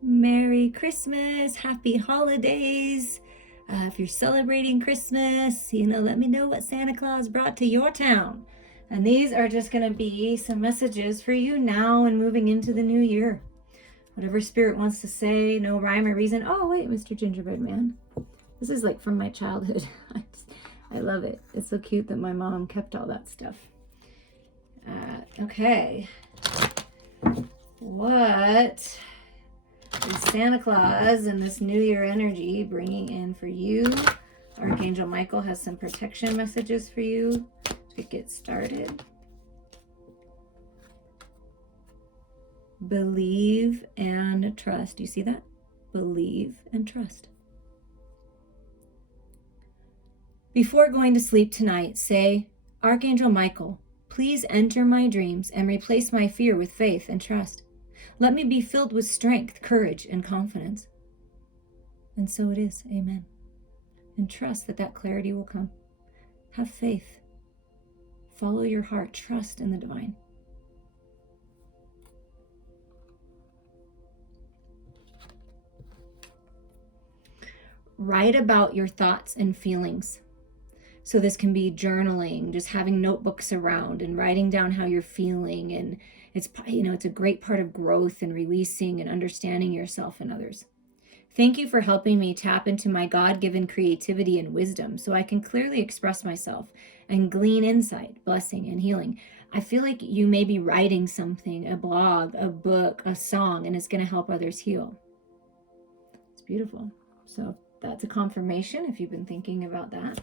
Merry Christmas, happy holidays. If you're celebrating Christmas, let me know what Santa Claus brought to your town. And these are just going to be some messages for you now and moving into the new year. Whatever spirit wants to say, no rhyme or reason. Oh, wait, Mr. Gingerbread Man. This is like from my childhood. I love it. It's so cute that my mom kept all that stuff. Okay. What is Santa Claus and this New Year energy bringing in for you? Archangel Michael has some protection messages for you to get started. Believe and trust. You see that? Believe and trust. Before going to sleep tonight, say, Archangel Michael, please enter my dreams and replace my fear with faith and trust. Let me be filled with strength, courage, and confidence. And so it is. Amen. And trust that clarity will come. Have faith. Follow your heart. Trust in the divine. Write about your thoughts and feelings. So this can be journaling, just having notebooks around and writing down how you're feeling. And it's a great part of growth and releasing and understanding yourself and others. Thank you for helping me tap into my God-given creativity and wisdom so I can clearly express myself and glean insight, blessing, and healing. I feel like you may be writing something, a blog, a book, a song, and it's going to help others heal. It's beautiful. So that's a confirmation if you've been thinking about that.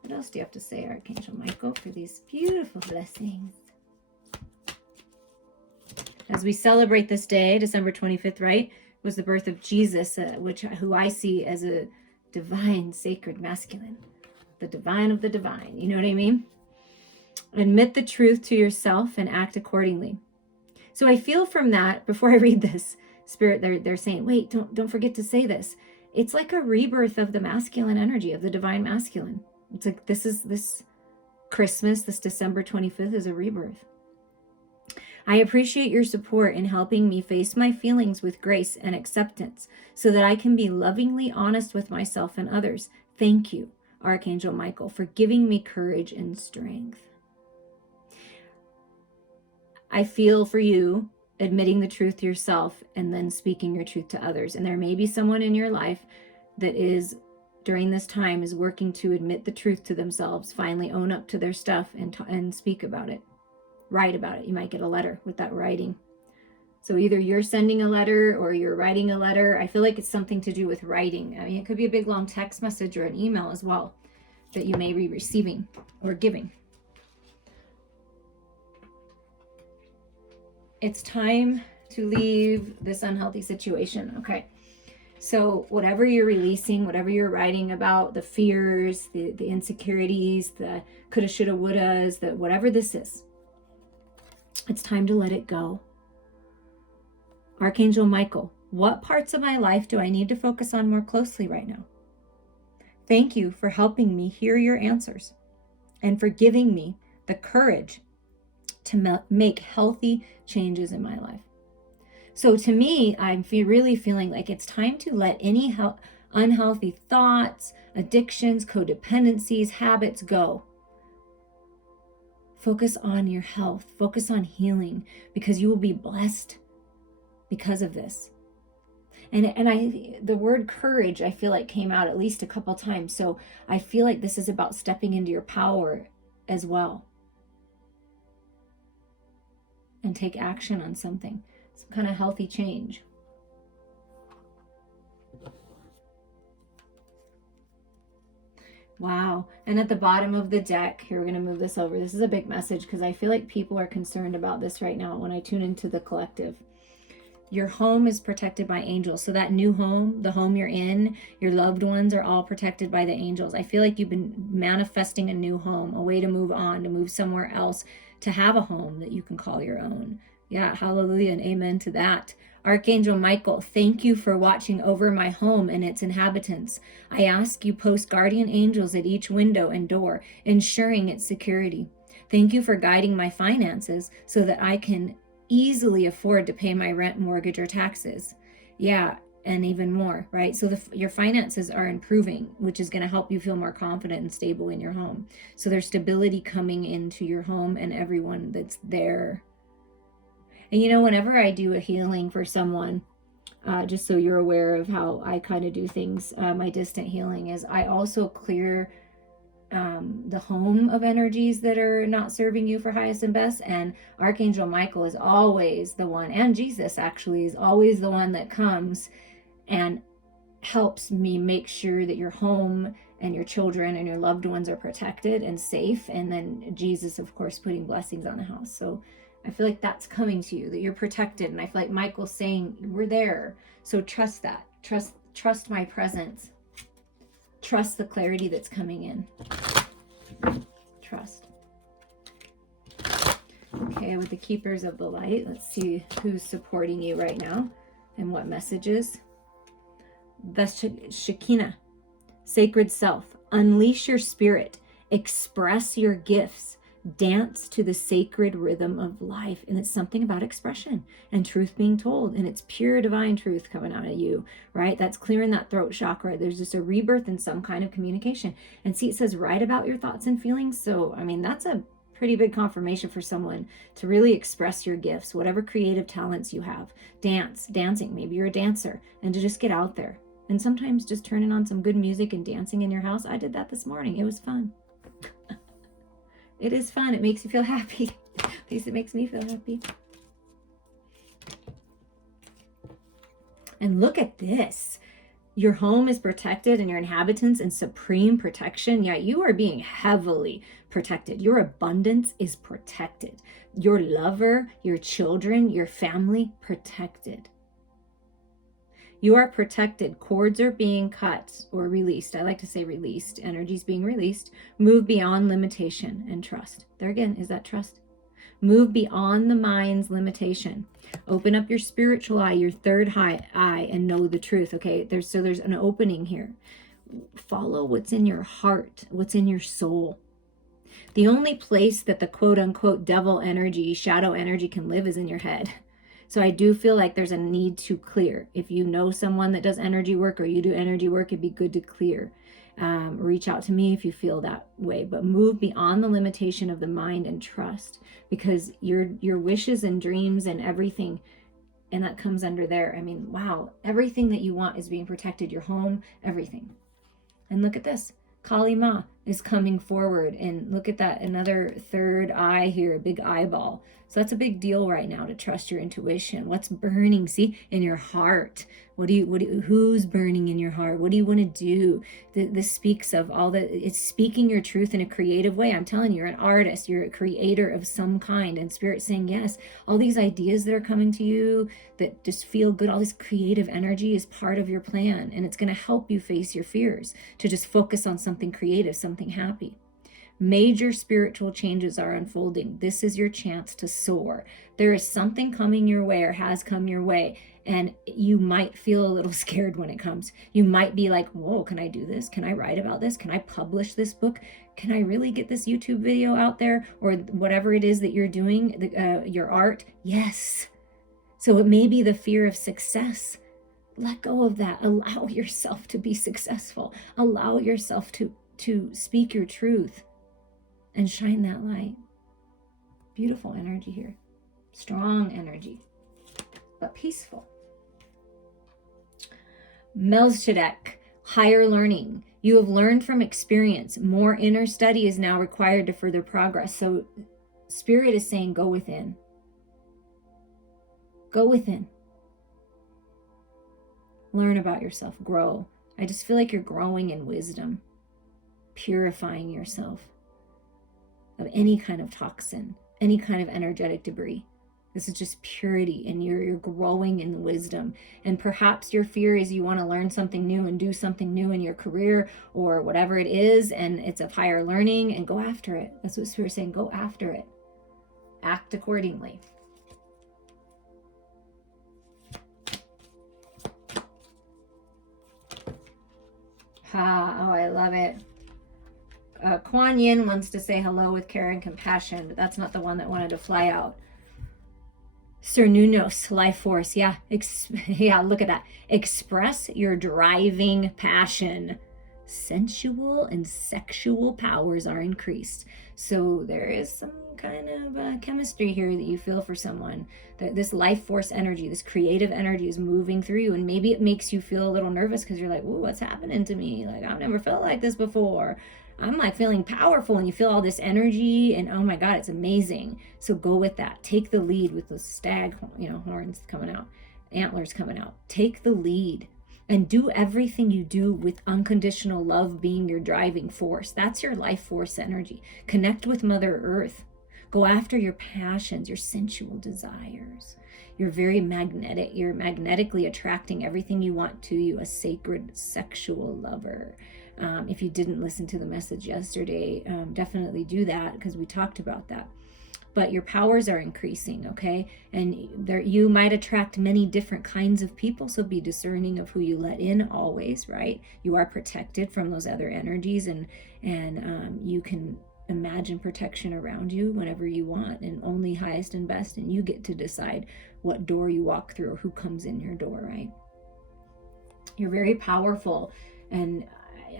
What else do you have to say, Archangel Michael, for these beautiful blessings? As we celebrate this day, December 25th, right, was the birth of Jesus, who I see as a divine, sacred masculine. The divine of the divine. You know what I mean? Admit the truth to yourself and act accordingly. So I feel from that, before I read this, Spirit, they're saying, wait, don't forget to say this. It's like a rebirth of the masculine energy, of the divine masculine. It's like this Christmas, this December 25th is a rebirth. I appreciate your support in helping me face my feelings with grace and acceptance so that I can be lovingly honest with myself and others. Thank you, Archangel Michael, for giving me courage and strength. I feel for you admitting the truth to yourself and then speaking your truth to others. And there may be someone in your life that is during this time is working to admit the truth to themselves, finally own up to their stuff and speak about it, write about it. You might get a letter with that writing. So either you're sending a letter or you're writing a letter. I feel like it's something to do with writing. I mean, it could be a big long text message or an email as well that you may be receiving or giving. It's time to leave this unhealthy situation. Okay. So whatever you're releasing, whatever you're writing about, the fears, the insecurities, the coulda, shoulda, wouldas, whatever this is, it's time to let it go. Archangel Michael, what parts of my life do I need to focus on more closely right now? Thank you for helping me hear your answers and for giving me the courage to make healthy changes in my life. So to me, I'm really feeling like it's time to let any unhealthy thoughts, addictions, codependencies, habits go. Focus on your health. Focus on healing because you will be blessed because of this. And the word courage, I feel like came out at least a couple times. So I feel like this is about stepping into your power as well. And take action on something. Some kind of healthy change. Wow. And at the bottom of the deck, here we're going to move this over. This is a big message because I feel like people are concerned about this right now when I tune into the collective. Your home is protected by angels. So that new home, the home you're in, your loved ones are all protected by the angels. I feel like you've been manifesting a new home, a way to move on, to move somewhere else, to have a home that you can call your own. Yeah, hallelujah and amen to that. Archangel Michael, thank you for watching over my home and its inhabitants. I ask you post guardian angels at each window and door, ensuring its security. Thank you for guiding my finances so that I can easily afford to pay my rent, mortgage, or taxes. Yeah, and even more, right? So your finances are improving, which is going to help you feel more confident and stable in your home. So there's stability coming into your home and everyone that's there. And you know, whenever I do a healing for someone, just so you're aware of how I kind of do things, my distant healing is I also clear the home of energies that are not serving you for highest and best. And Archangel Michael is always the one, and Jesus actually is always the one that comes and helps me make sure that your home and your children and your loved ones are protected and safe. And then Jesus, of course, putting blessings on the house. So I feel like that's coming to you, that you're protected. And I feel like Michael's saying, we're there. So trust that. Trust my presence. Trust the clarity that's coming in. Trust. Okay, with the keepers of the light, let's see who's supporting you right now and what messages. The Shekinah, sacred self, unleash your spirit, express your gifts, dance to the sacred rhythm of life. And it's something about expression and truth being told, and it's pure divine truth coming out of you, right? That's clearing that throat chakra. There's just a rebirth in some kind of communication. And see, it says write about your thoughts and feelings. So I mean, that's a pretty big confirmation for someone to really express your gifts, whatever creative talents you have. Dancing, maybe you're a dancer, and to just get out there. And sometimes just turning on some good music and dancing in your house. I did that this morning. It was fun. It is fun. It makes you feel happy. At least it makes me feel happy. And look at this. Your home is protected and your inhabitants in supreme protection. Yeah, you are being heavily protected. Your abundance is protected. Your lover, your children, your family, protected. You are protected. Cords are being cut or released. I like to say released. Energy's being released. Move beyond limitation and trust. There again, is that trust? Move beyond the mind's limitation. Open up your spiritual eye, your third eye, and know the truth. Okay, there's an opening here. Follow what's in your heart, what's in your soul. The only place that the quote unquote devil energy, shadow energy can live is in your head. So I do feel like there's a need to clear. If you know someone that does energy work or you do energy work, it'd be good to clear. Reach out to me if you feel that way, but move beyond the limitation of the mind and trust, because your wishes and dreams and everything, and that comes under there. I mean, wow, everything that you want is being protected, your home, everything. And look at this. Kali Ma is coming forward, and look at that, another third eye here, a big eyeball. So that's a big deal right now, to trust your intuition. What's burning, see, in your heart? Who's burning in your heart? What do you want to do? This speaks of it's speaking your truth in a creative way. I'm telling you, you're an artist, you're a creator of some kind, and Spirit saying, yes, all these ideas that are coming to you that just feel good, all this creative energy is part of your plan, and it's going to help you face your fears, to just focus on something creative, something happy. Major spiritual changes are unfolding. This is your chance to soar. There is something coming your way or has come your way, and you might feel a little scared when it comes. You might be like, whoa, can I do this? Can I write about this? Can I publish this book? Can I really get this YouTube video out there? Or whatever it is that you're doing, your art? Yes. So it may be the fear of success. Let go of that. Allow yourself to be successful. Allow yourself to speak your truth and shine that light. Beautiful energy here. Strong energy, but peaceful. Melchizedek, higher learning. You have learned from experience. More inner study is now required to further progress. So Spirit is saying, go within. Go within. Learn about yourself. Grow. I just feel like you're growing in wisdom, purifying yourself of any kind of toxin, any kind of energetic debris. This is just purity, and you're growing in wisdom. And perhaps your fear is you want to learn something new and do something new in your career or whatever it is, and it's of higher learning, and go after it. That's what Spirit's saying. Go after it. Act accordingly. Oh, I love it. Kuan Yin wants to say hello with care and compassion, but that's not the one that wanted to fly out. Cernunnos, life force. Yeah. Yeah, look at that. Express your driving passion. Sensual and sexual powers are increased. So there is some kind of chemistry here that you feel for someone. That this life force energy, this creative energy is moving through you. And maybe it makes you feel a little nervous because you're like, ooh, what's happening to me? Like, I've never felt like this before. I'm like feeling powerful, and you feel all this energy, and oh my God, it's amazing. So go with that. Take the lead with those stag, horns coming out, antlers coming out. Take the lead and do everything you do with unconditional love being your driving force. That's your life force energy. Connect with Mother Earth. Go after your passions, your sensual desires. You're very magnetic. You're magnetically attracting everything you want to you, a sacred sexual lover. If you didn't listen to the message yesterday, definitely do that, because we talked about that. But your powers are increasing, okay? And there, you might attract many different kinds of people, so be discerning of who you let in always, right? You are protected from those other energies, and you can imagine protection around you whenever you want, and only highest and best, and you get to decide what door you walk through or who comes in your door, right? You're very powerful, and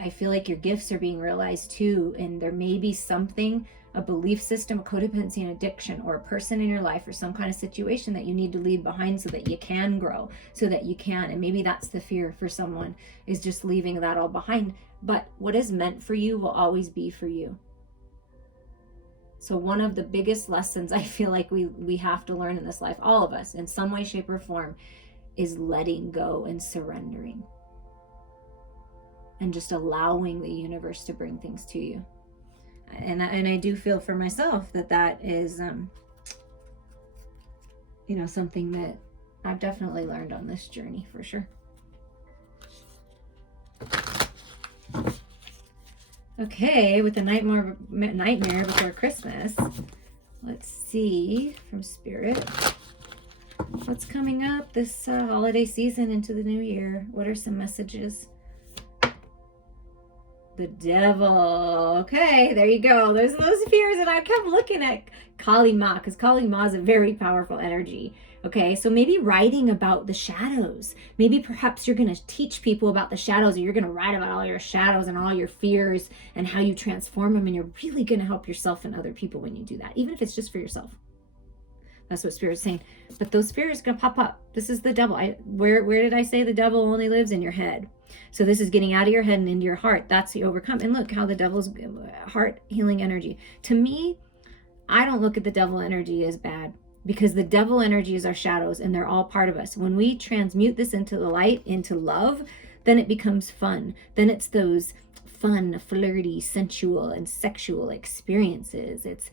I feel like your gifts are being realized too, and there may be something, a belief system, a codependency, an addiction, or a person in your life, or some kind of situation that you need to leave behind so that you can grow, so that you can. And maybe that's the fear for someone, is just leaving that all behind. But what is meant for you will always be for you. So one of the biggest lessons I feel like we have to learn in this life, all of us, in some way, shape, or form, is letting go and surrendering. And just allowing the universe to bring things to you. And I do feel for myself that is, something that I've definitely learned on this journey, for sure. Okay, with the nightmare before Christmas, let's see from Spirit what's coming up this holiday season into the new year. What are some messages? The devil. Okay, there you go. There's those fears, and I kept looking at Kali Ma, because Kali Ma is a very powerful energy. Okay, so maybe writing about the shadows. Maybe perhaps you're going to teach people about the shadows, or you're going to write about all your shadows and all your fears and how you transform them, and you're really going to help yourself and other people when you do that, even if it's just for yourself. That's what Spirit's saying. But those fears are going to pop up. This is the devil. Where did I say the devil only lives? In your head. So this is getting out of your head and into your heart. That's the overcome. And look how the devil's heart healing energy. To me, I don't look at the devil energy as bad, because the devil energy is our shadows, and they're all part of us. When we transmute this into the light, into love, then it becomes fun. Then it's those fun, flirty, sensual, and sexual experiences. It's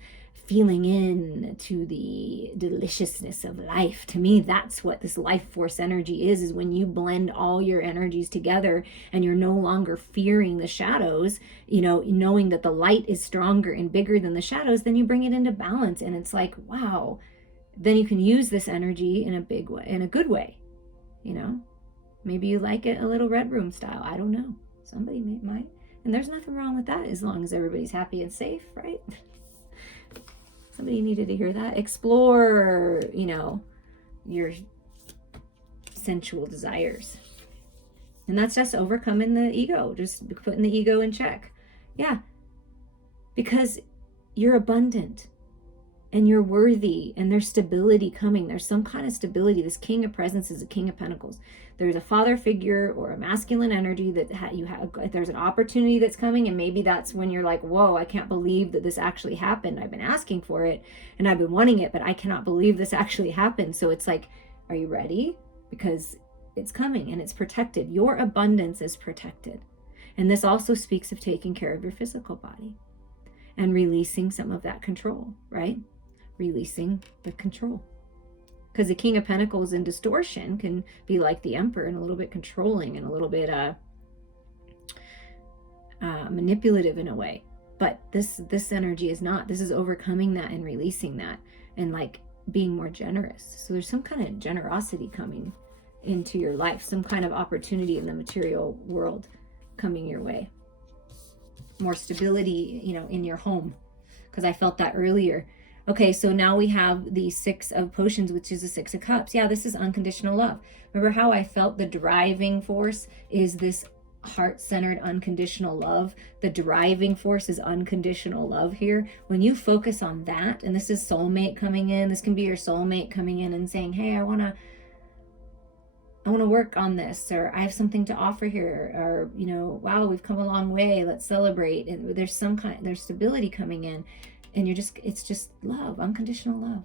feeling in to the deliciousness of life. To me, that's what this life force energy is when you blend all your energies together, and you're no longer fearing the shadows, knowing that the light is stronger and bigger than the shadows. Then you bring it into balance, and it's like, wow, then you can use this energy in a big way, in a good way. Maybe you like it a little Red Room style. I don't know. Somebody might. And there's nothing wrong with that, as long as everybody's happy and safe, right? Somebody needed to hear that. Explore, your sensual desires. And that's just overcoming the ego, just putting the ego in check. Yeah, because you're abundant and you're worthy, and there's stability coming. There's some kind of stability. This King of Presence is a King of Pentacles. There's a father figure or a masculine energy that you have. There's an opportunity that's coming, and maybe that's when you're like, whoa, I can't believe that this actually happened. I've been asking for it and I've been wanting it, but I cannot believe this actually happened. So it's like, are you ready? Because it's coming and it's protected. Your abundance is protected. And this also speaks of taking care of your physical body and releasing some of that control, right? Releasing the control. Because the King of Pentacles in distortion can be like the Emperor, and a little bit controlling and a little bit manipulative in a way. But this energy is not. This is overcoming that and releasing that, and like being more generous. So there's some kind of generosity coming into your life, some kind of opportunity in the material world coming your way. More stability, in your home. Because I felt that earlier. Okay, so now we have the Six of Potions, which is the Six of Cups. Yeah, this is unconditional love. Remember how I felt the driving force is this heart-centered unconditional love? The driving force is unconditional love here. When you focus on that, and this is soulmate coming in, this can be your soulmate coming in and saying, hey, I want to work on this, or I have something to offer here, or, you know, wow, we've come a long way, let's celebrate. And there's stability coming in, and it's just love, unconditional love.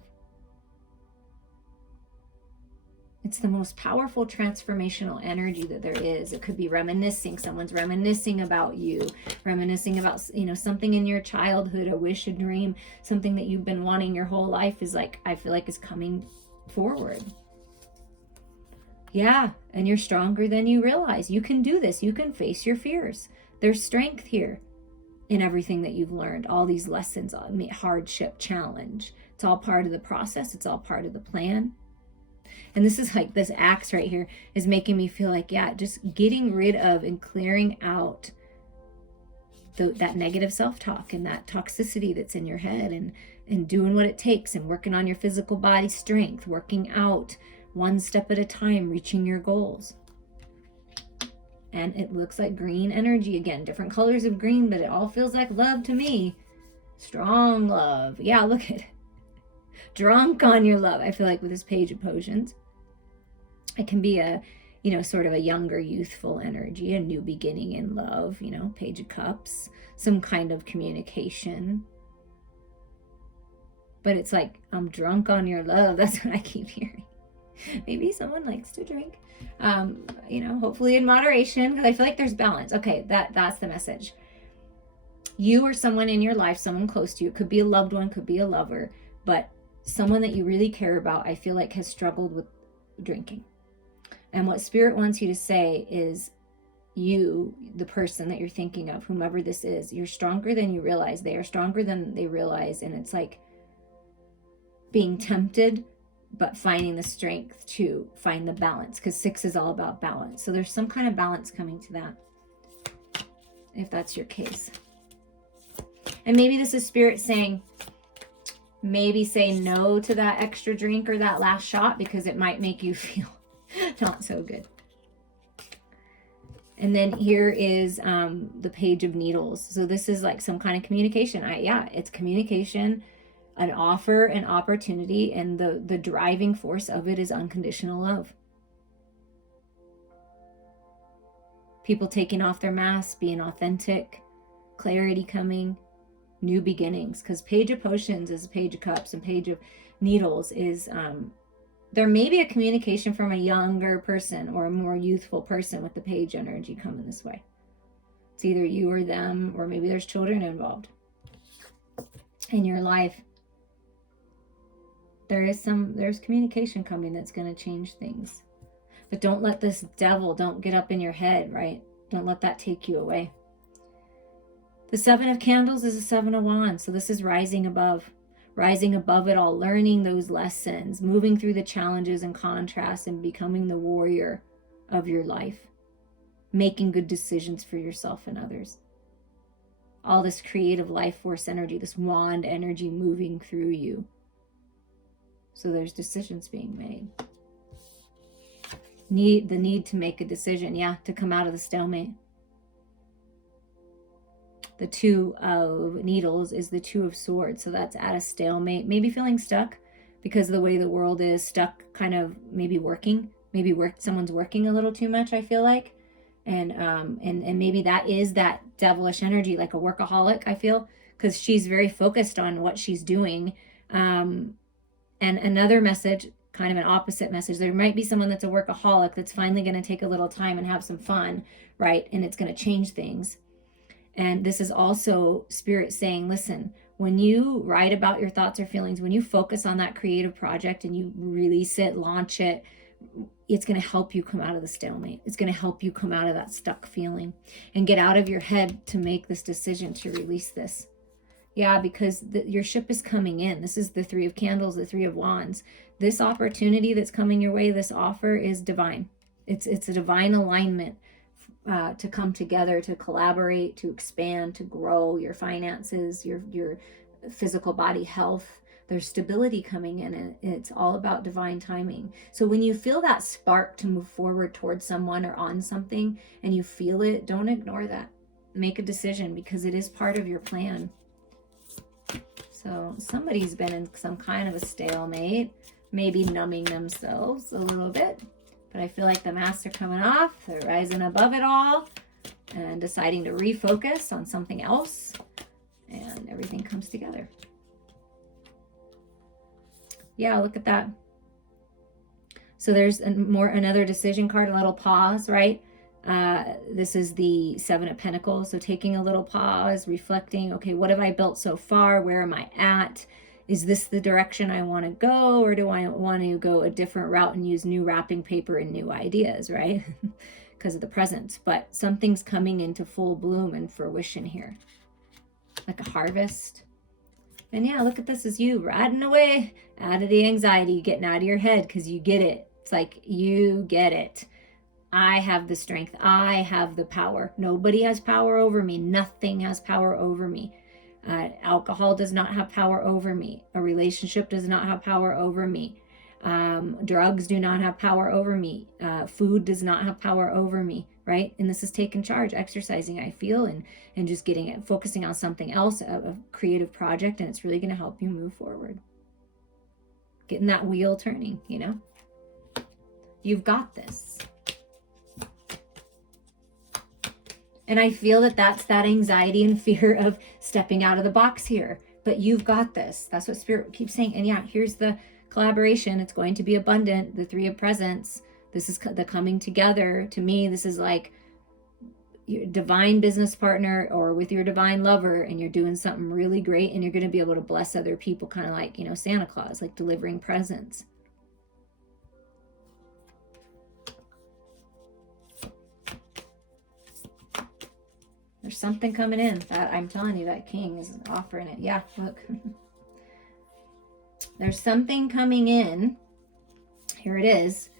It's the most powerful transformational energy that there is. It could be reminiscing. Someone's reminiscing about you, reminiscing about, you know, something in your childhood, a wish, a dream, something that you've been wanting your whole life is like, I feel like is coming forward. Yeah, and you're stronger than you realize. You can do this. You can face your fears. There's strength here in everything that you've learned. All these lessons, hardship, challenge. It's all part of the process. It's all part of the plan. And this is like, this axe right here is making me feel like, yeah, just getting rid of and clearing out that negative self-talk and that toxicity that's in your head, and doing what it takes, and working on your physical body strength, working out one step at a time, reaching your goals. And it looks like green energy again, different colors of green, but it all feels like love to me. Strong love. Yeah, look at it. Drunk on your love. I feel like with this Page of Potions, it can be a, you know, sort of a younger, youthful energy, a new beginning in love, you know, Page of Cups, some kind of communication. But it's like, I'm drunk on your love. That's what I keep hearing. Maybe someone likes to drink, you know, hopefully in moderation, because I feel like there's balance. Okay, that's the message. You or someone in your life, someone close to you, it could be a loved one, could be a lover, but someone that you really care about, I feel like has struggled with drinking. And what Spirit wants you to say is, you, the person that you're thinking of, whomever this is, you're stronger than you realize. They are stronger than they realize. And it's like being tempted, but finding the strength to find the balance, because 6 is all about balance. So there's some kind of balance coming to that, if that's your case. And maybe this is Spirit saying, maybe say no to that extra drink or that last shot, because it might make you feel not so good. And then here is the Page of Needles. So this is like some kind of communication. Yeah, it's communication, an offer, an opportunity, and the driving force of it is unconditional love. People taking off their masks, being authentic, clarity coming, new beginnings. Because Page of Potions is a Page of Cups, and Page of Needles is, there may be a communication from a younger person or a more youthful person with the Page energy coming this way. It's either you or them, or maybe there's children involved in your life. There's communication coming that's going to change things. But don't let this devil, don't get up in your head, right? Don't let that take you away. The 7 of Candles is a 7 of Wands. So this is rising above it all, learning those lessons, moving through the challenges and contrasts, and becoming the warrior of your life, making good decisions for yourself and others. All this creative life force energy, this wand energy moving through you. So there's decisions being made. The need to make a decision, yeah, to come out of the stalemate. The 2 of Needles is the 2 of Swords. So that's at a stalemate, maybe feeling stuck because of the way the world is, stuck kind of maybe working, someone's working a little too much, I feel like. And maybe that is that devilish energy, like a workaholic, I feel, because she's very focused on what she's doing. And another message, kind of an opposite message, there might be someone that's a workaholic that's finally going to take a little time and have some fun, right? And it's going to change things. And this is also Spirit saying, listen, when you write about your thoughts or feelings, when you focus on that creative project and you release it, launch it, it's going to help you come out of the stalemate. It's going to help you come out of that stuck feeling and get out of your head to make this decision to release this. Yeah, because your ship is coming in. This is the 3 of Candles, the 3 of Wands. This opportunity that's coming your way, this offer is divine. It's a divine alignment to come together, to collaborate, to expand, to grow your finances, your physical body health, There's stability coming in, and it's all about divine timing. So when you feel that spark to move forward towards someone or on something, and you feel it, don't ignore that. Make a decision, because it is part of your plan. So somebody's been in some kind of a stalemate, maybe numbing themselves a little bit. But I feel like the masks are coming off. They're rising above it all and deciding to refocus on something else. And everything comes together. Yeah, look at that. So there's another decision card, a little pause, right? This is the Seven of Pentacles. So taking a little pause, reflecting, okay, what have I built so far? Where am I at? Is this the direction I want to go? Or do I want to go a different route and use new wrapping paper and new ideas, right? Because of the present. But something's coming into full bloom and fruition here. Like a harvest. And yeah, look at this as you riding away out of the anxiety, getting out of your head, because you get it. It's like, you get it. I have the strength. I have the power. Nobody has power over me. Nothing has power over me. Alcohol does not have power over me. A relationship does not have power over me. Drugs do not have power over me. Food does not have power over me, right? And this is taking charge, exercising, I feel, and just getting it, focusing on something else, a creative project, and it's really going to help you move forward. Getting that wheel turning, you know? You've got this. And I feel that that's that anxiety and fear of stepping out of the box here. But you've got this. That's what Spirit keeps saying. And yeah, here's the collaboration. It's going to be abundant. The Three of Presents. This is the coming together. To me, this is like your divine business partner or with your divine lover, and you're doing something really great, and you're going to be able to bless other people, kind of like, you know, Santa Claus, like delivering presents. There's something coming in. That I'm telling you, that king is offering it. Yeah, look. There's something coming in. Here it is.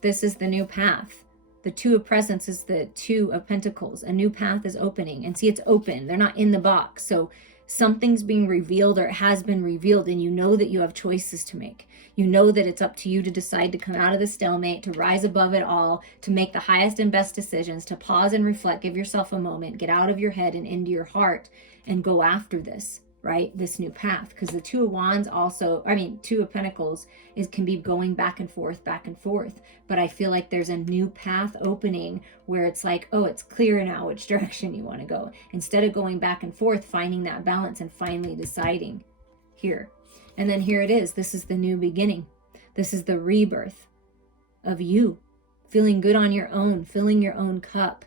This is the new path. The Two of Presents is the Two of Pentacles. A new path is opening. And see, it's open. They're not in the box. So something's being revealed, or it has been revealed, and you know that you have choices to make. You know that it's up to you to decide to come out of the stalemate, to rise above it all, to make the highest and best decisions, to pause and reflect, give yourself a moment, get out of your head and into your heart, and go after this, right? This new path. Because the Two of Wands also, Two of Pentacles can be going back and forth. But I feel like there's a new path opening where it's like, oh, it's clear now which direction you want to go. Instead of going back and forth, finding that balance and finally deciding here. And then here it is. This is the new beginning. This is the rebirth of you. Feeling good on your own, filling your own cup.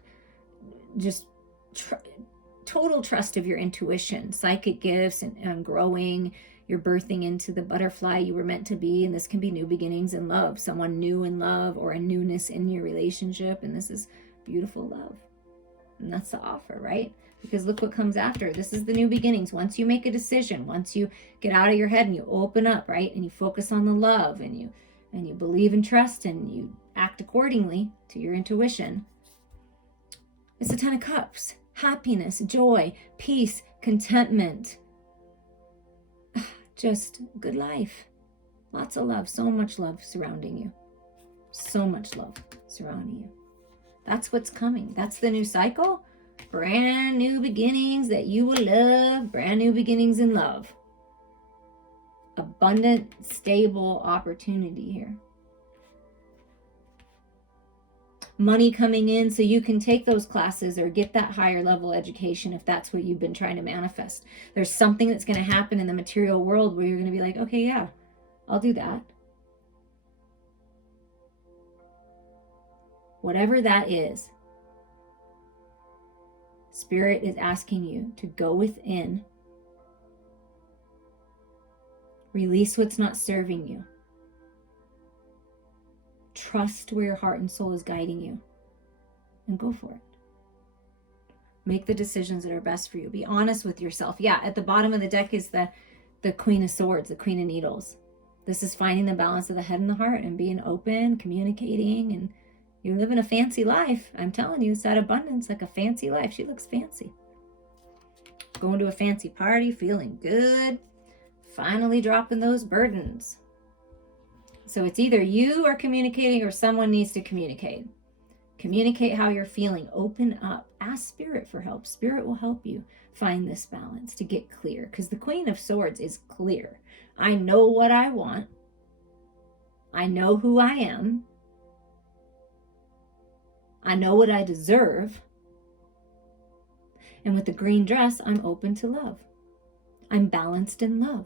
Just total trust of your intuition, psychic gifts, and growing. You're birthing into the butterfly you were meant to be. And this can be new beginnings in love. Someone new in love, or a newness in your relationship. And this is beautiful love. And that's the offer, right? Because look what comes after. This is the new beginnings. Once you make a decision, once you get out of your head and you open up, right? And you focus on the love, and you believe and trust, and you act accordingly to your intuition. It's the Ten of Cups. Happiness, joy, peace, contentment. Just good life. Lots of love. So much love surrounding you. So much love surrounding you. That's what's coming. That's the new cycle. Brand new beginnings that you will love. Brand new beginnings in love. Abundant, stable opportunity here. Money coming in so you can take those classes or get that higher level education if that's what you've been trying to manifest. There's something that's going to happen in the material world where you're going to be like, okay, yeah, I'll do that. Whatever that is, Spirit is asking you to go within, release what's not serving you. Trust where your heart and soul is guiding you, and go for it. Make the decisions that are best for you. Be honest with yourself. Yeah, at the bottom of the deck is the Queen of Swords, the Queen of Needles. This is finding the balance of the head and the heart and being open, communicating, and you're living a fancy life. I'm telling you, it's that abundance, like a fancy life. She looks fancy. Going to a fancy party, feeling good, finally dropping those burdens. So it's either you are communicating or someone needs to communicate. Communicate how you're feeling. Open up. Ask Spirit for help. Spirit will help you find this balance to get clear. Because the Queen of Swords is clear. I know what I want. I know who I am. I know what I deserve. And with the green dress, I'm open to love. I'm balanced in love.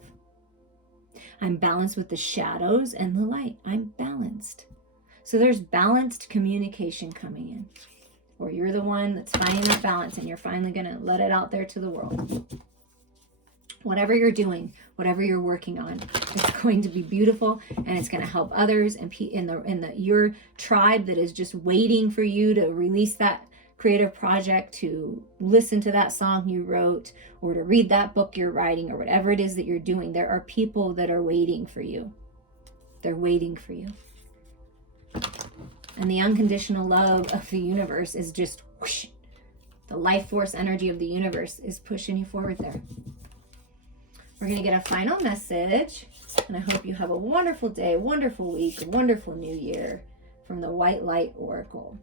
I'm balanced with the shadows and the light. I'm balanced. So there's balanced communication coming in. Or you're the one that's finding that balance and you're finally going to let it out there to the world. Whatever you're doing, whatever you're working on, it's going to be beautiful and it's going to help others and in your tribe that is just waiting for you to release that creative project, to listen to that song you wrote, or to read that book you're writing, or whatever it is that you're doing. There are people that are waiting for you. They're waiting for you. And the unconditional love of the universe is just whoosh. The life force energy of the universe is pushing you forward there. We're going to get a final message, and I hope you have a wonderful day, wonderful week, wonderful new year from the White Light Oracle.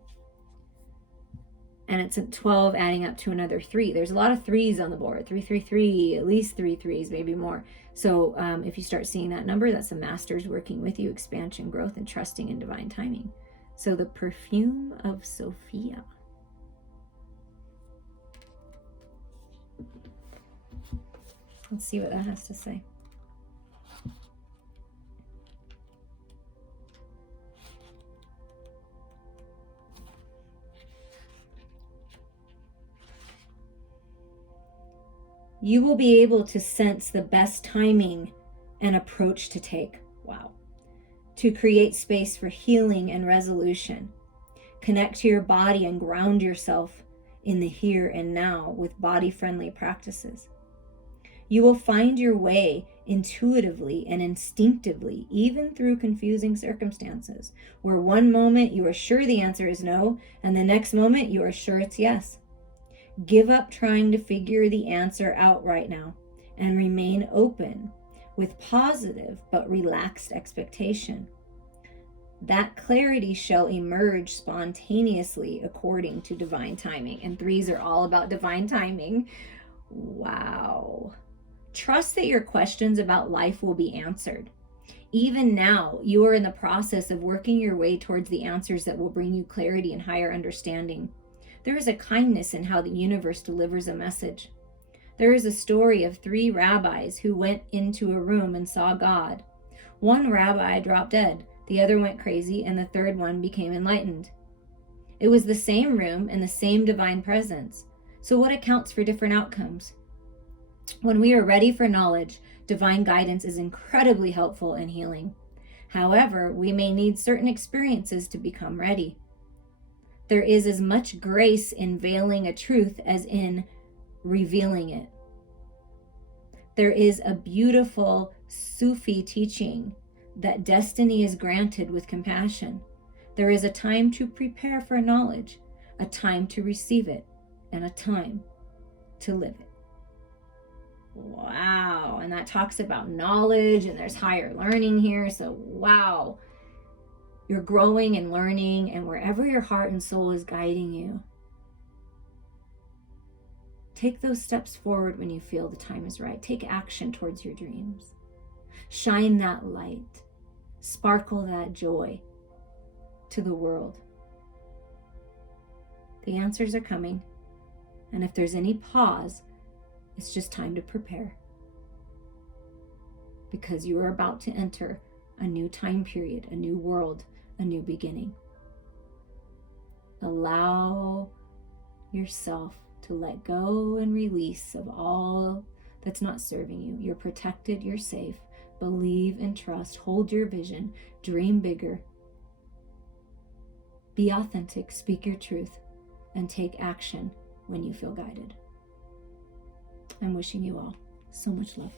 And it's at 12, adding up to another 3. There's a lot of 3s on the board. 333, at least 3 3s, maybe more. So if you start seeing that number, that's the masters working with you, expansion, growth, and trusting in divine timing. So the perfume of Sophia. Let's see what that has to say. You will be able to sense the best timing and approach to take. Wow. To create space for healing and resolution. Connect to your body and ground yourself in the here and now with body-friendly practices. You will find your way intuitively and instinctively, even through confusing circumstances, where one moment you are sure the answer is no, and the next moment you are sure it's yes. Give up trying to figure the answer out right now and remain open with positive but relaxed expectation. That clarity shall emerge spontaneously according to divine timing. And 3s are all about divine timing. Wow. Trust that your questions about life will be answered. Even now, you are in the process of working your way towards the answers that will bring you clarity and higher understanding. There is a kindness in how the universe delivers a message. There is a story of 3 rabbis who went into a room and saw God. One rabbi dropped dead, the other went crazy, and the third one became enlightened. It was the same room and the same divine presence. So what accounts for different outcomes? When we are ready for knowledge, divine guidance is incredibly helpful in healing. However, we may need certain experiences to become ready. There is as much grace in veiling a truth as in revealing it. There is a beautiful Sufi teaching that destiny is granted with compassion. There is a time to prepare for knowledge, a time to receive it, and a time to live it. Wow. And that talks about knowledge, and there's higher learning here. So wow. You're growing and learning, and wherever your heart and soul is guiding you, take those steps forward when you feel the time is right. Take action towards your dreams. Shine that light. Sparkle that joy to the world. The answers are coming, and if there's any pause, it's just time to prepare, because you are about to enter a new time period, a new world, a new beginning. Allow yourself to let go and release of all that's not serving you. You're protected, you're safe. Believe and trust, hold your vision, dream bigger. Be authentic, speak your truth, and take action when you feel guided. I'm wishing you all so much love.